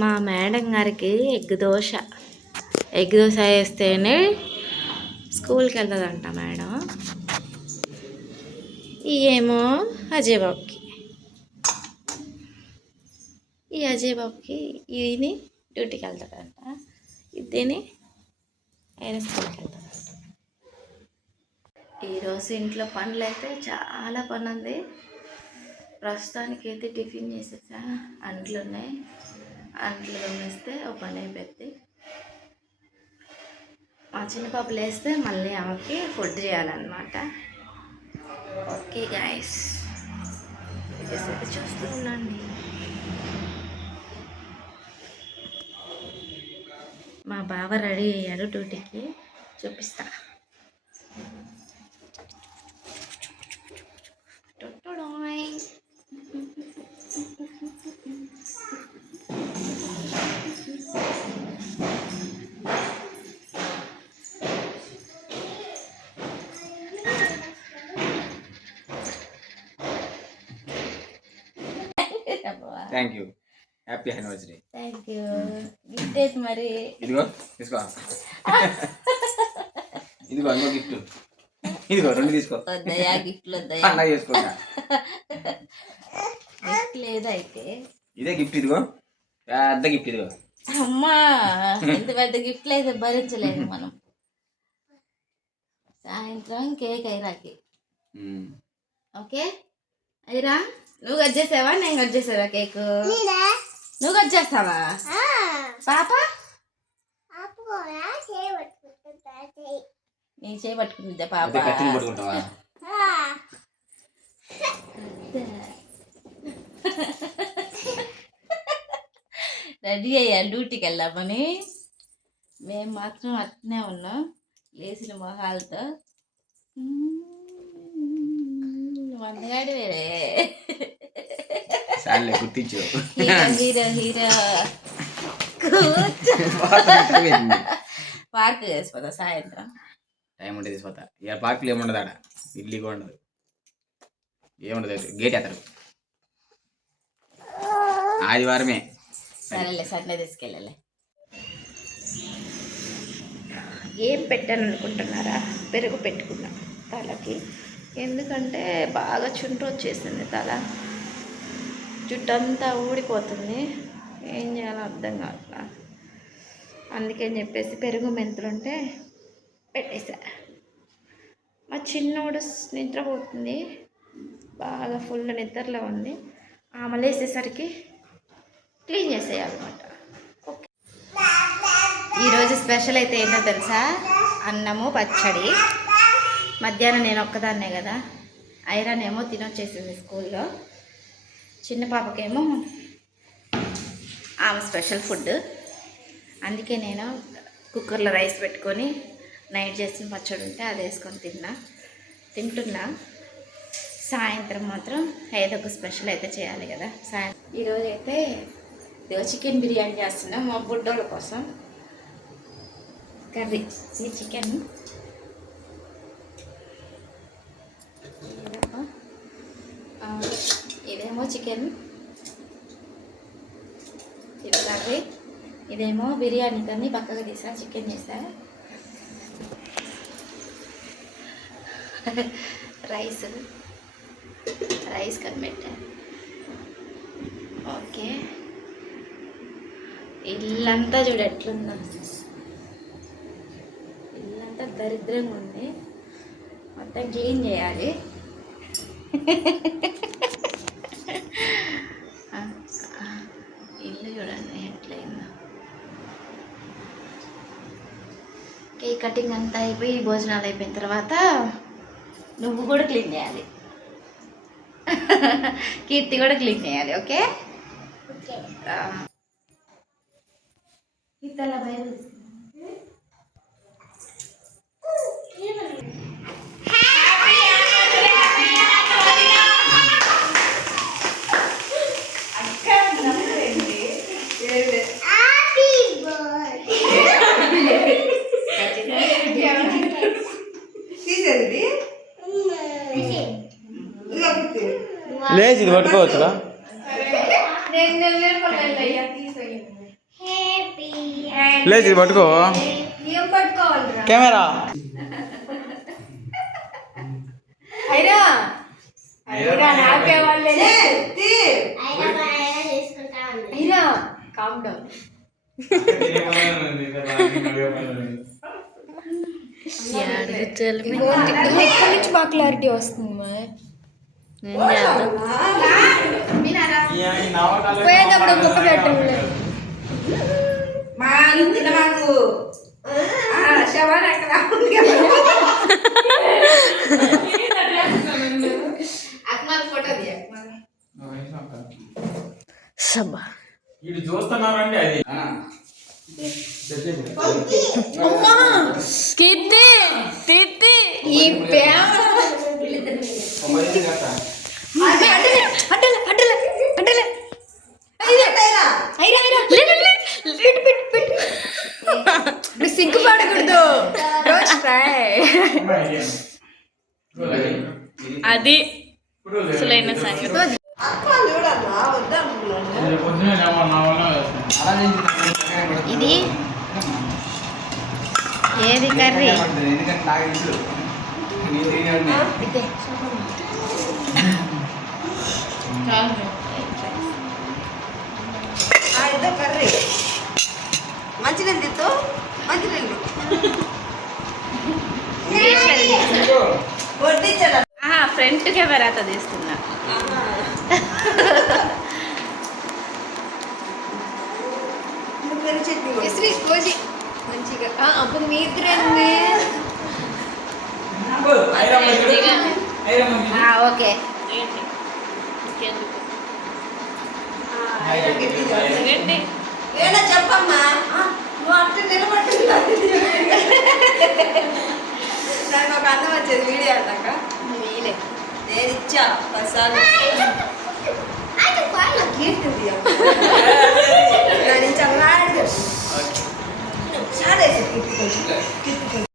మా మేడం గారికి ఎగ్ దోశ వేస్తేనే స్కూల్కి వెళ్తుందంట మేడం. ఏమో అజయ్ బాబుకి ఇది డ్యూటీకి వెళ్తాడంట, ఇదేని ఆయన స్కూల్కి వెళ్తాడంట. ఈరోజు ఇంట్లో పనులు అయితే చాలా పని ఉంది. ప్రస్తుతానికి అయితే టిఫిన్ చేసేసా, అంట్లు ఉన్నాయి, అంట్లు తోమేస్తే ఒక పని అయిపోద్ది. మా చిన్న పాప లేస్తే మళ్ళీ ఆమెకి ఫుడ్ చేయాలన్నమాట. ఓకే గాయస్, చూస్తూ ఉండండి. మా బావ రెడీ అయ్యాడు డ్యూటీకి, చూపిస్తా. Thank you, happy anniversary. Thank you. Gift మరి ఇదిగో తీసుకో. ఇదిగో ఇంకో గిఫ్ట్, ఇదిగో 2 తీసుకో. వద్దయా గిఫ్ట్లు వద్దయా, అలా చేసుకుంటా. గిఫ్ట్ లేదా అయితే ఇదే గిఫ్ట్, ఇదిగో పెద్ద గిఫ్ట్. ఇదిగో అమ్మా, ఎంత పెద్ద గిఫ్ట్లు అయితే భరించలేదు మనం. సాయంత్రం కేక్ ఐరాకి. ఓకే ఐరా, నువ్వు కట్ చేసావా నేను కట్ చేసావా కేక్? నువ్వు కట్ చేస్తావా పాప? నీ చేయి పట్టుకుంటుందా పాప? రెడీ అయ్యా డ్యూటీకి వెళ్దామని. మేము మాత్రం అట్నే ఉన్నాం లేచిన మొహాలతో. వందగాడి వేరే గుర్తించు. హీరో హీరో పార్క్ చేసిపోతా సాయంత్రం. టైం ఉంటే తీసిపోతా. ఇక పార్కులు ఏముండదు, ఆడ ఇడ్లీ కూడా ఉండదు, ఏముండదు, గేట్ ఎత్తరు. ఆదివారమే. సరేలే, సండే తీసుకెళ్ళలే. ఏం పెట్టాను అనుకుంటున్నారా? పెరుగు పెట్టుకున్నా తలకి, ఎందుకంటే బాగా చుండ్రు వచ్చేసింది, తల జుట్టంతా ఊడిపోతుంది. ఏం చేయాలో అర్థం కావట్లా. అందుకని చెప్పేసి పెరుగు మెంతులుంటే పెట్టేసా. మా చిన్నోడు నిద్రపోతుంది, బాగా ఫుల్ నిద్రలో ఉంది. ఆమె లేసేసరికి క్లీన్ చేసేయాలన్నమాట. ఓకే, ఈరోజు స్పెషల్ అయితే ఏంటో తెలుసా? అన్నము పచ్చడి. మధ్యాహ్నం నేను ఒక్కదాన్నే కదా, ఐరానేమో తినొచ్చేసింది స్కూల్లో. చిన్న పాపకేమో ఆమె స్పెషల్ ఫుడ్, అందుకే నేను కుక్కర్లో రైస్ పెట్టుకొని నైట్ చేసిన పచ్చడి ఉంటే అది వేసుకొని తింటున్నా. సాయంత్రం మాత్రం ఏదో ఒక స్పెషల్ అయితే చేయాలి కదా. ఈరోజు అయితే చికెన్ బిర్యానీ చేస్తున్నాం మా బుడ్డోళ్ళ కోసం. కర్రీ ఈ చికెన్, ఇదేమో చికెన్, ఇది కర్రీ, ఇదేమో బిర్యానీ కానీ పక్కగా తీసా, చికెన్ చేసా. రైస్ కనిపెట్టా. ఓకే, ఇల్లంతా చూడు ఎట్లుందా, ఇల్లంతా దరిద్రంగా ఉంది, మొత్తం క్లీన్ చేయాలి. ఇల్లు చూడండి ఎట్లయిందో. కేక్ కటింగ్ అంతా అయిపోయి భోజనాలు అయిపోయిన తర్వాత నువ్వు కూడా క్లీన్ చేయాలి, కీర్తి కూడా క్లీన్ చేయాలి. ఓకే, ఇతల బయలు లేదు, ఇది పట్టుకోవచ్చుగా. లేచి ఇది పట్టుకో ఏం పట్టుకోవాలిరా కెమెరా అయినా అయినా నాకే వాళ్ళే అయినా కామ్ డౌన్ ఎక్కడి నుంచి బాగా క్లారిటీ వస్తుంది పోయేటప్పుడు ముక్క పెట్టండి మాకు శవాలు అక్కడ ఫోటో సబ్బా ఇది చూస్తున్నారండి అది కీర్తి కీర్తి ఈ ప్రేమ సిగ్గుపడకూడదు అది అసలైన సంగతి ఇది ఏది కర్రీ ఇదే ఇద్దరు కర్రీ మంచినీళ్ళు తిత్తు మంచినీళ్ళు వడ్డించాడు ఫ్రంట్ కెమెరాతో తీస్తున్నా చట్నీ మంచిగా అప్పుడు మీ ఇద్దరండి ఓకే ఏడా చెప్పమ్మా నువ్వు అట్లా నిలబడుతున్నా నాకు ఒక అందం వచ్చేది వీడియో అన్నాక వీలే నేను ఇచ్చా 10 సార్లు కీర్తి